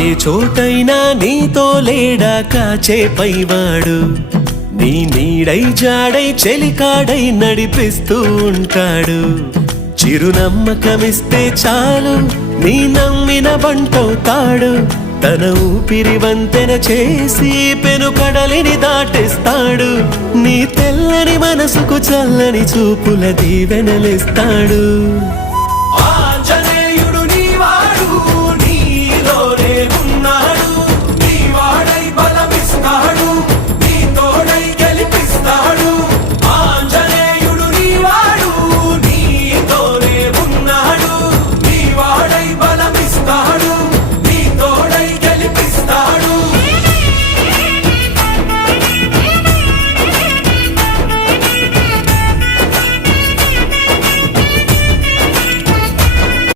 ఏ చోటైనా నీతో లేడా కాచే పైవాడు, నీ నీడై జాడై చెలికాడై నడిపిస్తూ ఉంటాడు. చిరునమ్మకమిస్తే చాలు నీ నమ్మిన బంటవుతాడు. తన ఊపిరి వంతెన చేసి పెను కడలిని దాటేస్తాడు. నీ తెల్లని మనసుకు చల్లని చూపుల దీవెనలిస్తాడు.